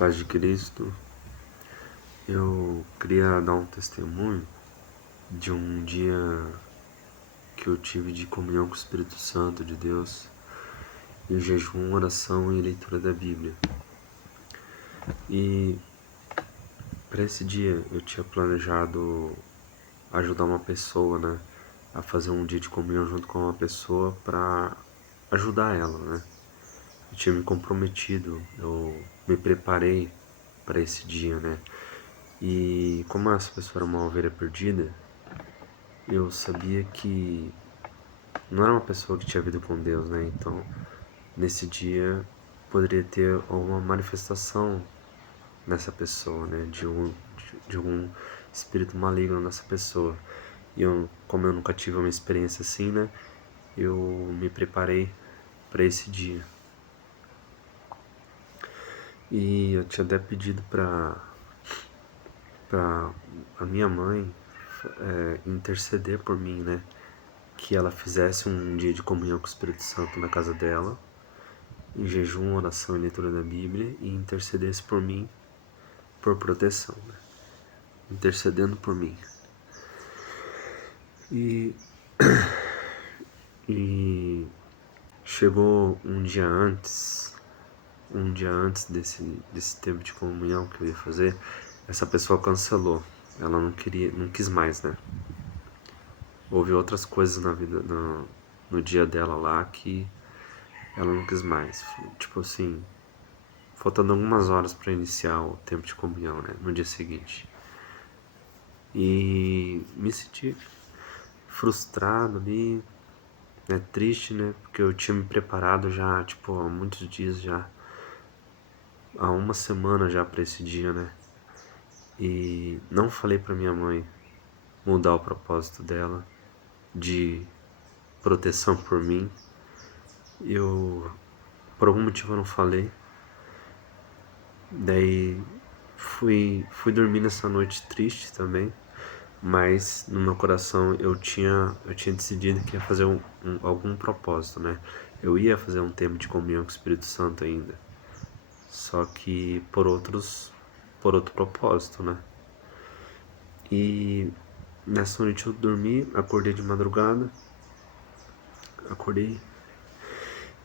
Paz de Cristo. Eu queria dar um testemunho de um dia que eu tive de comunhão com o Espírito Santo de Deus, em jejum, oração e leitura da Bíblia. E para esse dia eu tinha planejado ajudar uma pessoa, né, a fazer um dia de comunhão junto com uma pessoa para ajudar ela, né. Eu tinha me comprometido, eu me preparei para esse dia, né. E como essa pessoa era uma ovelha perdida, eu sabia que não era uma pessoa que tinha vida com Deus, né? Então, nesse dia, poderia ter alguma manifestação nessa pessoa, né? De um espírito maligno nessa pessoa. E como eu nunca tive uma experiência assim, né? Eu me preparei para esse dia. E eu tinha até pedido para a minha mãe interceder por mim, né? Que ela fizesse um dia de comunhão com o Espírito Santo na casa dela, em jejum, oração e leitura da Bíblia, e intercedesse por mim, por proteção, né? Intercedendo por mim. E chegou um dia antes desse tempo de comunhão que eu ia fazer, essa pessoa cancelou. Ela não quis mais, né? Houve outras coisas na vida, no dia dela lá que ela não quis mais. Tipo assim, faltando algumas horas para iniciar o tempo de comunhão, né? No dia seguinte. E me senti frustrado ali, né? Triste, né? Porque eu tinha me preparado já, tipo, há muitos dias já. Há uma semana já para esse dia, né? E não falei para minha mãe mudar o propósito dela de proteção por mim. Por algum motivo eu não falei. Daí fui dormir nessa noite triste também, mas no meu coração eu tinha decidido que ia fazer algum propósito, né? Eu ia fazer um tempo de comunhão com o Espírito Santo ainda, só que por outro propósito, né? E nessa noite eu dormi, acordei de madrugada,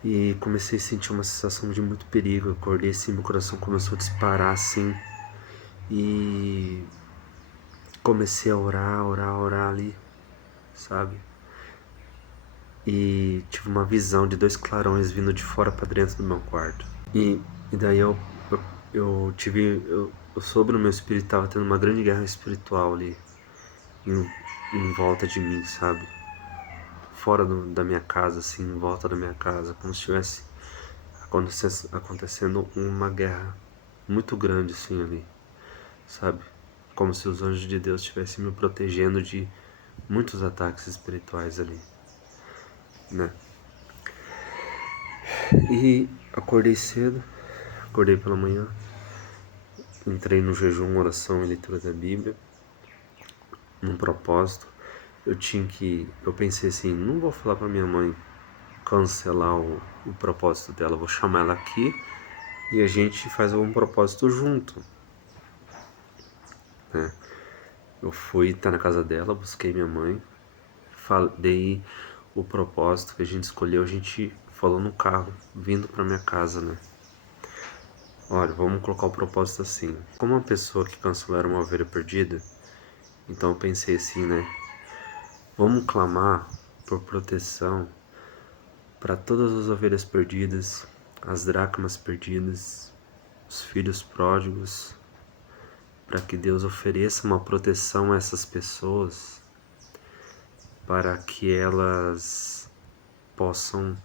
e comecei a sentir uma sensação de muito perigo. Eu acordei assim, meu coração começou a disparar assim, e comecei a orar ali, sabe? E tive uma visão de dois clarões vindo de fora para dentro do meu quarto. E daí eu soube no meu espírito, tava tendo uma grande guerra espiritual ali em volta de mim, sabe? Fora da minha casa, assim, em volta da minha casa, como se estivesse acontecendo uma guerra muito grande, assim, ali, sabe? Como se os anjos de Deus estivessem me protegendo de muitos ataques espirituais ali, né? E acordei cedo, acordei pela manhã, entrei no jejum, oração e leitura da Bíblia, num propósito. Eu pensei assim, não vou falar pra minha mãe cancelar o propósito dela, vou chamar ela aqui e a gente faz algum propósito junto, né? Eu fui estar na casa dela, busquei minha mãe, dei o propósito que a gente escolheu, a gente falou no carro, vindo pra minha casa, né? Olha, vamos colocar o propósito assim. Como uma pessoa que cancelou era uma ovelha perdida, então eu pensei assim, né? Vamos clamar por proteção para todas as ovelhas perdidas, as dracmas perdidas, os filhos pródigos, para que Deus ofereça uma proteção a essas pessoas, para que elas possam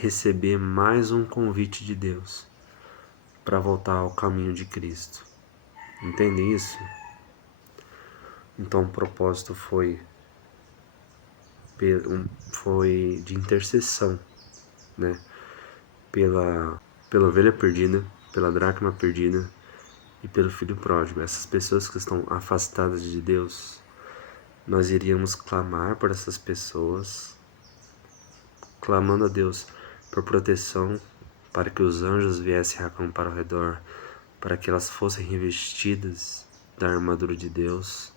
receber mais um convite de Deus para voltar ao caminho de Cristo. Entende isso? Então o propósito foi de intercessão, né? Pela ovelha perdida, pela dracma perdida e pelo filho pródigo. Essas pessoas que estão afastadas de Deus, nós iríamos clamar por essas pessoas, clamando a Deus por proteção, para que os anjos viessem a acampar ao redor, para que elas fossem revestidas da armadura de Deus,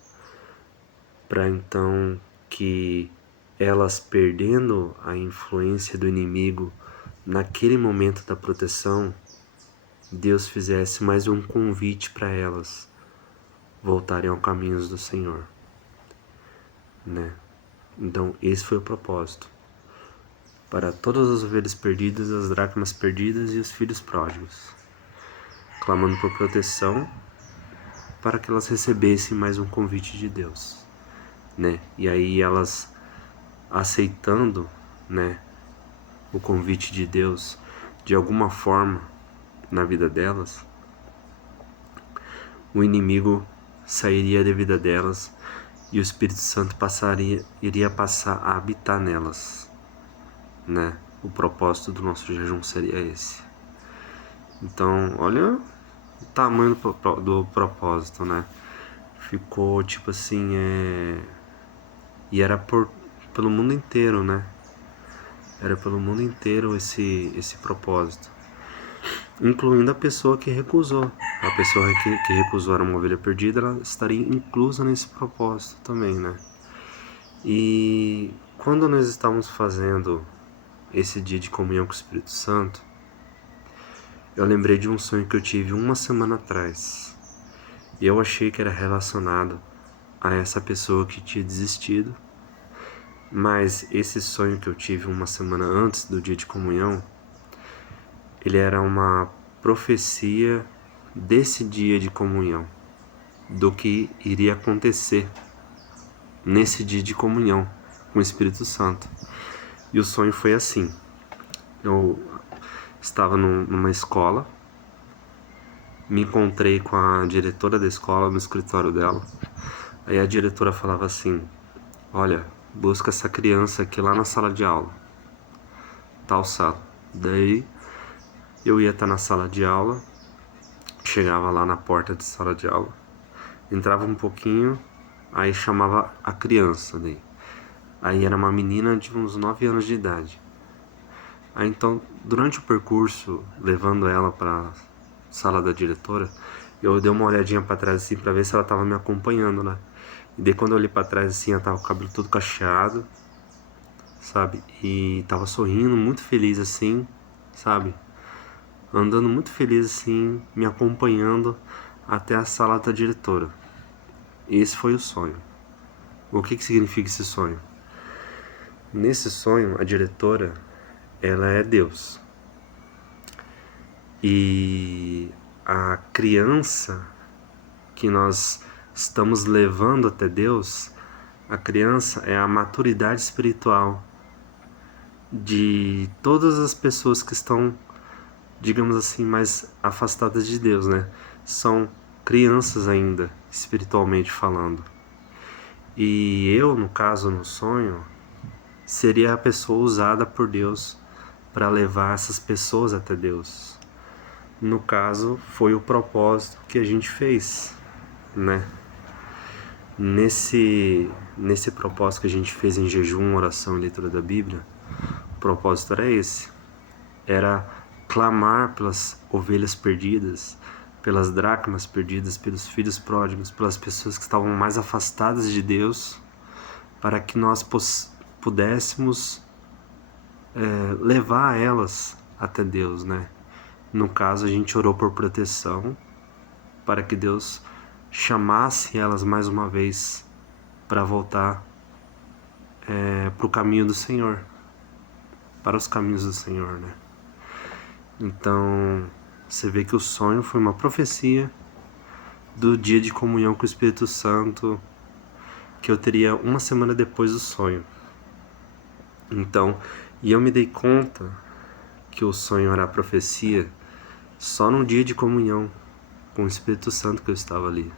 para então que elas, perdendo a influência do inimigo naquele momento da proteção, Deus fizesse mais um convite para elas voltarem ao caminho do Senhor, né? Então esse foi o propósito, para todas as ovelhas perdidas, as dracmas perdidas e os filhos pródigos, clamando por proteção, para que elas recebessem mais um convite de Deus, né? E aí elas, aceitando, né, o convite de Deus de alguma forma na vida delas, o inimigo sairia da vida delas e o Espírito Santo iria passar a habitar nelas, né? O propósito do nosso jejum seria esse. Então, olha o tamanho do propósito, né? Ficou tipo assim, e era pelo mundo inteiro, né? Era pelo mundo inteiro esse propósito, incluindo a pessoa que recusou. A pessoa que recusou era uma ovelha perdida, ela estaria inclusa nesse propósito também, né? E quando nós estávamos fazendo esse dia de comunhão com o Espírito Santo, eu lembrei de um sonho que eu tive uma semana atrás. E eu achei que era relacionado a essa pessoa que tinha desistido. Mas esse sonho que eu tive uma semana antes do dia de comunhão, ele era uma profecia desse dia de comunhão, do que iria acontecer nesse dia de comunhão com o Espírito Santo. E o sonho foi assim: eu estava numa escola, me encontrei com a diretora da escola no escritório dela. Aí a diretora falava assim: olha, busca essa criança aqui lá na sala de aula, tal sala. Daí eu ia estar na sala de aula, chegava lá na porta de sala de aula, entrava um pouquinho, aí chamava a criança daí. Aí era uma menina de uns 9 anos de idade. Aí então, durante o percurso, levando ela para sala da diretora, eu dei uma olhadinha para trás assim para ver se ela tava me acompanhando, né? E daí quando eu olhei para trás assim, ela tava com o cabelo todo cacheado, sabe? E tava sorrindo, muito feliz assim, sabe? Andando muito feliz assim, me acompanhando até a sala da diretora. Esse foi o sonho. O que significa esse sonho? Nesse sonho, a diretora, ela é Deus. E a criança que nós estamos levando até Deus, a criança é a maturidade espiritual de todas as pessoas que estão, digamos assim, mais afastadas de Deus, né? São crianças ainda, espiritualmente falando. E eu, no caso, no sonho, seria a pessoa usada por Deus para levar essas pessoas até Deus. No caso, foi o propósito que a gente fez, né? Nesse propósito que a gente fez em jejum, oração e leitura da Bíblia, o propósito era esse. Era clamar pelas ovelhas perdidas, pelas dracmas perdidas, pelos filhos pródigos, pelas pessoas que estavam mais afastadas de Deus, para que nós pudéssemos levar elas até Deus, né? No caso, a gente orou por proteção, para que Deus chamasse elas mais uma vez para voltar para o caminho do Senhor, para os caminhos do Senhor, né? Então, você vê que o sonho foi uma profecia do dia de comunhão com o Espírito Santo, que eu teria uma semana depois do sonho. Então, e eu me dei conta que o sonho era a profecia só no dia de comunhão com o Espírito Santo que eu estava ali.